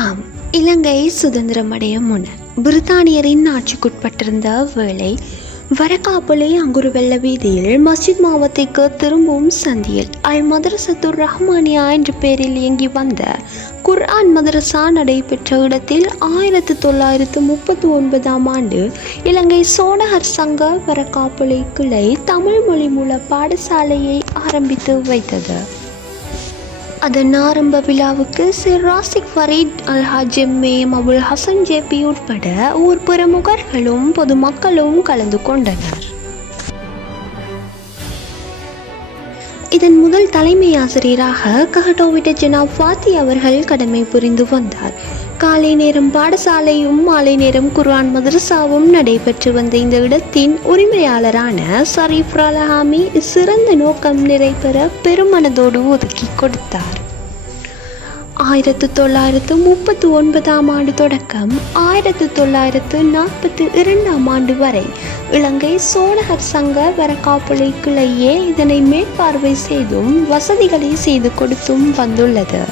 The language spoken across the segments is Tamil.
ஆம், இலங்கை சுதந்திரமடைய முன்னர் பிரித்தானியரின் ஆட்சிக்குட்பட்டிருந்த வேளை வரக்காப்பளை அங்குருவெல்ல வீதியில் மஸ்ஜித் மாவத்திற்கு திரும்பும் சந்தியில் அல் மதரசத்துர் ரஹ்மானியா என்ற பெயரில் இயங்கி வந்த குர்ஆன் மதரசா நடைபெற்ற இடத்தில் 1939ஆம் ஆண்டு இலங்கை சோடகர் சங்க வரக்காப்பளை கிளை தமிழ் மொழி மூல பாடசாலையை ஆரம்பித்து வைத்தது. அதன் ஆரம்ப விழாவுக்கு சிர் ராசிக் ஃபரீத் அல்ஹாஜ் எம் அபுல் ஹசன் ஜேபி உட்பட ஊர் பிரமுகர்களும் பொதுமக்களும் கலந்து கொண்டனர். இதன் முதல் தலைமை ஆசிரியராக கஹட்டோவிட்ட ஜனாப் ஃபாத்தி அவர்கள் கடமை புரிந்து வந்தார். காலை நேரம் பாடசாலையும் மாலை நேரம் குர்ஆன் மதரசாவும் நடைபெற்று வந்த இந்த இடத்தின் உரிமையாளரான ஷரீஃப் ரலஹாமி சிறந்த நோக்கம் நிறைவேற பெருமனதோடு ஒதுக்கி கொடுத்தார். 1939ஆம் ஆண்டு தொடக்கம் 1942ஆம் ஆண்டு வரை இலங்கை சோழகர் சங்க வரக்காப்பளை கிளையே இதனை மேற்பார்வை செய்தும் வசதிகளை செய்து கொடுத்தும் வந்துள்ளது.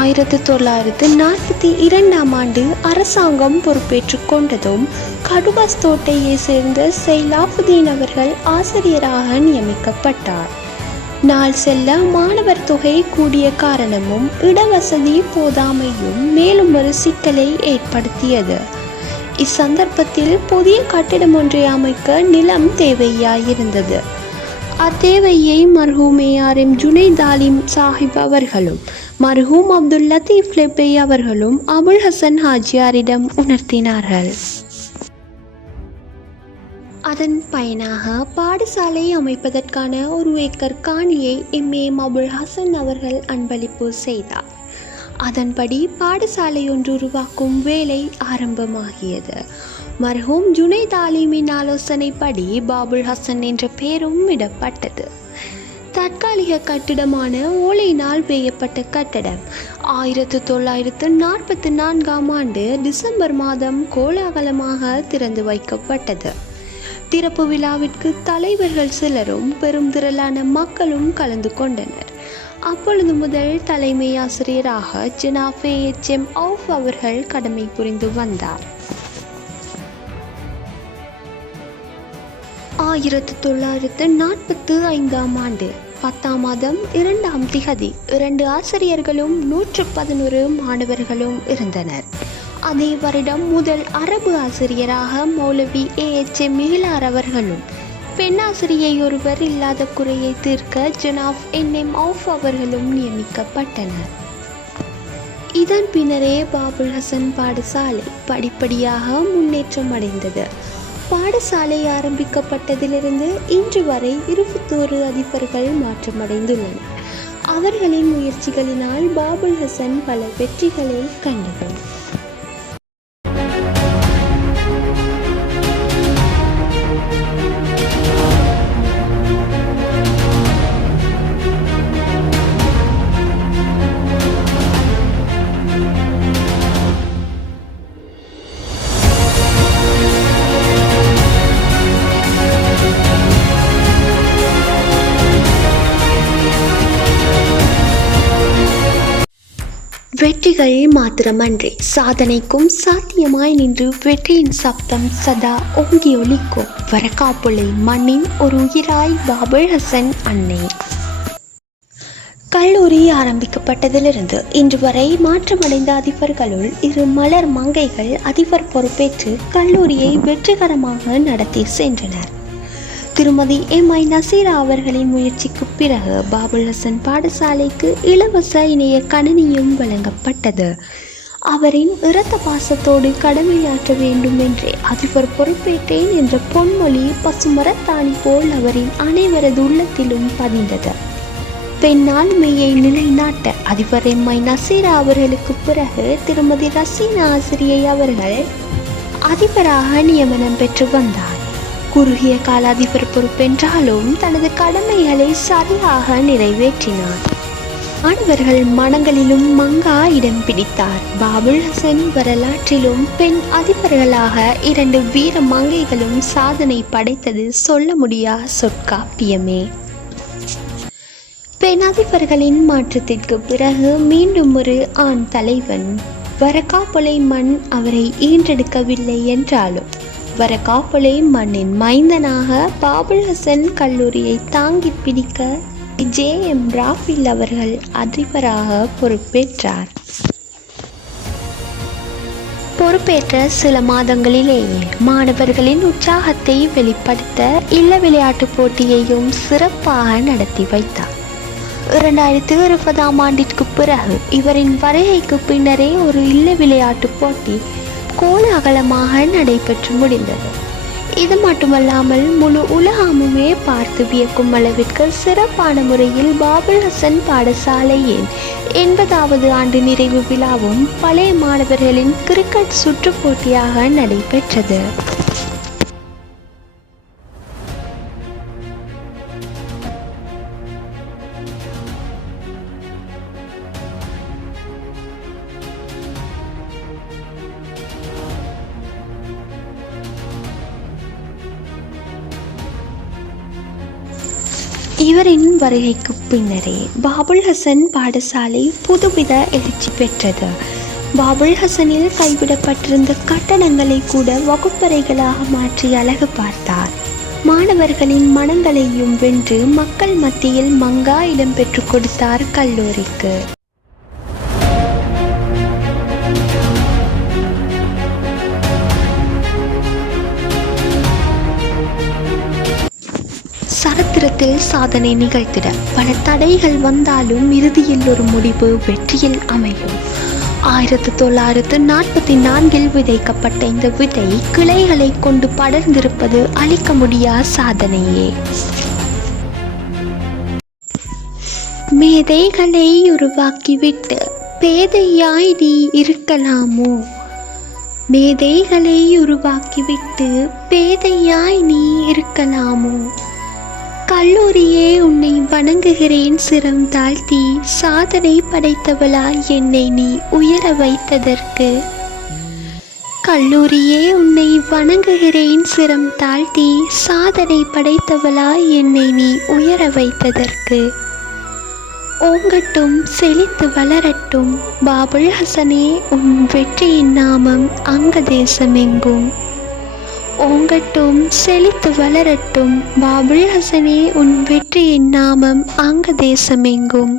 1942ஆம் ஆண்டு அரசாங்கம் பொறுப்பேற்றுக் கொண்டதும் கடுகாஸ்தோட்டையை சேர்ந்த சைலாபுதீன் அவர்கள் ஆசிரியராக நியமிக்கப்பட்டார். நாள் செல்ல மாணவர் தொகை கூடிய காரணமும் இடவசதி போதாமையும் மேலும் ஒரு சிக்கலை ஏற்படுத்தியது. இச்சந்தர்ப்பத்தில் புதிய கட்டிடம் ஒன்றை அமைக்க நிலம் தேவையாயிருந்தது. அத்தேவையை மர்ஹூம் ARM ஜுனைத் ஆலிம் சாஹிப் அவர்களும் மர்ஹூம் அப்துல் லத்தீப் லெப்பை அவர்களும் அபுல் ஹசன் ஹாஜியாரிடம் உணர்த்தினார்கள். அதன் பயனாக பாடசாலை அமைப்பதற்கான 1 ஏக்கர் காணியை அபுல் ஹசன் அவர்கள் அன்பளிப்பு செய்தார். அதன்படி பாடசாலை ஒன்று உருவாக்கும் வேலை ஆரம்பமாகியது. மர்ஹூம் ஜுனைத் ஆலிமின் ஆலோசனைப்படி பாபுல் ஹசன் என்ற பெயரும் இடப்பட்டது. தற்காலிக கட்டிடமான ஓலையினால் வேயப்பட்ட கட்டடம் 1944ஆம் ஆண்டு டிசம்பர் மாதம் கோலாகலமாக திறந்து வைக்கப்பட்டது. திறப்பு விழாவிற்கு தலைவர்கள் சிலரும் பெரும் திரளான மக்களும் கலந்து கொண்டனர். அப்பொழுது முதல் தலைமை ஆசிரியராக ஜனாப் HM அவுஃப் அவர்கள் கடமை புரிந்து வந்தார். 1945ஆம் ஆண்டு 10ஆம் மாதம் 2ஆம் திகதி 2 ஆசிரியர்களும் 111 மாணவர்களும் இருந்தனர். அதே வருடம் முதல் அரபு ஆசிரியராக மௌலவி AHM மிகிலார் அவர்களும் பெண்ணாசிரியை ஒருவர் இல்லாத குறையை தீர்க்க ஜனாப் NM அவுஃப் அவர்களும் நியமிக்கப்பட்டனர். இதன் பின்னரே பாபுல் ஹசன் பாடசாலை படிப்படியாக முன்னேற்றம் அடைந்தது. பாடசாலை ஆரம்பிக்கப்பட்டதிலிருந்து இன்று வரை 21 அதிபர்கள் மாற்றமடைந்துள்ளனர். அவர்களின் முயற்சிகளினால் பாபுல் ஹசன் பல வெற்றிகளை கண்டது. வெற்றிகள் மாத்திரமன்றி சாதனைக்கும் சாத்தியமாய் நின்று வெற்றியின் சப்தம் சதா ஓங்கி ஒலிக்கும் வரக்காப்பளை மண்ணின் ஒரு உயிராய் பாபுல் ஹசன் அன்னை. கல்லூரி ஆரம்பிக்கப்பட்டதிலிருந்து இன்று வரை மாற்றமடைந்த அதிபர்களுள் 2 மலர் மங்கைகள் அதிபர் பொறுப்பேற்று கல்லூரியை வெற்றிகரமாக நடத்தி சென்றனர். திருமதி MI நசீரா அவர்களின் முயற்சிக்கு பிறகு பாபுல் ஹசன் பாடசாலைக்கு இலவச இணைய கணினியும் வழங்கப்பட்டது. அவரின் இரத்த பாசத்தோடு கடமையாற்ற வேண்டும் என்றே அதிபர் பொறுப்பேற்றேன் என்ற பொன்மொழி பசுமரத்தாணி போல் அவரின் அனைவரது உள்ளத்திலும் பதிந்தது. பெண்ணால் மெய்யை நிலைநாட்ட அதிபர் MI நசீரா அவர்களுக்கு பிறகு திருமதி ரசீனா ஆசிரியை அவர்கள் அதிபராக நியமனம் பெற்று வந்தார். குறுகிய கால அதிபர் பொறுப்பென்றாலும் தனது கடமைகளை சரியாக நிறைவேற்றினார். மாணவர்கள் மனங்களிலும் மங்கா இடம் பிடித்தார். பாபுல் ஹசன் வரலாற்றிலும் பெண் அதிபர்களாக 2 வீர மங்கைகளும் சாதனை படைத்தது சொல்ல முடியா சொற்காப்பியமே. பெண் அதிபர்களின் மாற்றத்திற்கு பிறகு மீண்டும் ஒரு ஆண் தலைவன் வரக்காப்பொலை மண் அவரை ஈன்றெடுக்கவில்லை என்றாலும் வரக்காப்பொலை மண்ணின் மைந்தனாக பாபுல் ஹசன் கல்லூரியை தாங்கி பிடிக்க JM ராஃபில் அவர்கள் அதிபராக பொறுப்பேற்றார். பொறுப்பேற்ற சில மாதங்களிலேயே மாணவர்களின் உற்சாகத்தை வெளிப்படுத்த இல்ல விளையாட்டு போட்டியையும் சிறப்பாக நடத்தி வைத்தார். 2020ஆம் ஆண்டிற்கு பிறகு இவரின் வருகைக்கு பின்னரே ஒரு இல்ல விளையாட்டு போட்டி கோலாகலமாக நடைபெற்று முடிந்தது. இது மட்டுமல்லாமல் முழு உலகமுமே பார்த்து வியக்கும் அளவிற்கு சிறப்பான முறையில் பாபுல் ஹசன் பாடசாலையின் 80வது ஆண்டு நிறைவு விழாவும் பழைய மாணவர்களின் கிரிக்கெட் சுற்று போட்டியாக நடைபெற்றது. இவரின் வருகைக்கு பின்னரே பாபுல் ஹசன் பாடசாலை புதுவித எழுச்சி பெற்றது. பாபுல் ஹசனில் கைவிடப்பட்டிருந்த கட்டணங்களை கூட வகுப்பறைகளாக மாற்றி அழகு பார்த்தார். மாணவர்களின் மனங்களையும் வென்று மக்கள் மத்தியில் மங்கா இடம் பெற்றுக் கொடுத்தார் கல்லூரிக்கு. சரித்திரத்தில் சாதனை நிகழ்த்திட பல தடைகள் வந்தாலும் இறுதியில் ஒரு முடிவு வெற்றியில் அமையும். 1944 விதைக்கப்பட்ட இந்த விதை கிளைகளை கொண்டு படர்ந்திருப்பது அழிக்க முடியாத சாதனையே. மேதைகளை உருவாக்கிவிட்டு பேதையாய் நீ இருக்கலாமோ? மேதைகளை உருவாக்கிவிட்டு பேதையாய் நீ இருக்கலாமோ? கல்லூரியே உன்னை வணங்குகிறேன் சிரம் தாழ்த்தி, சாதனை படைத்தவளாய் என்னை நீ உயர வைத்ததற்கு. கல்லூரியே உன்னை வணங்குகிறேன் சிரம் தாழ்த்தி, சாதனை படைத்தவளாய் என்னை நீ உயர வைத்ததற்கு. ஓங்கட்டும் செழித்து வளரட்டும் பாபுல் ஹசனே உன் வெற்றியின் நாமம் அங்க தேசமெங்கும். ஓங்கட்டும் செழித்து வளரட்டும் பாபுல் ஹசனே உன் வெற்றியின் நாமம் அங்க தேசமெங்கும்.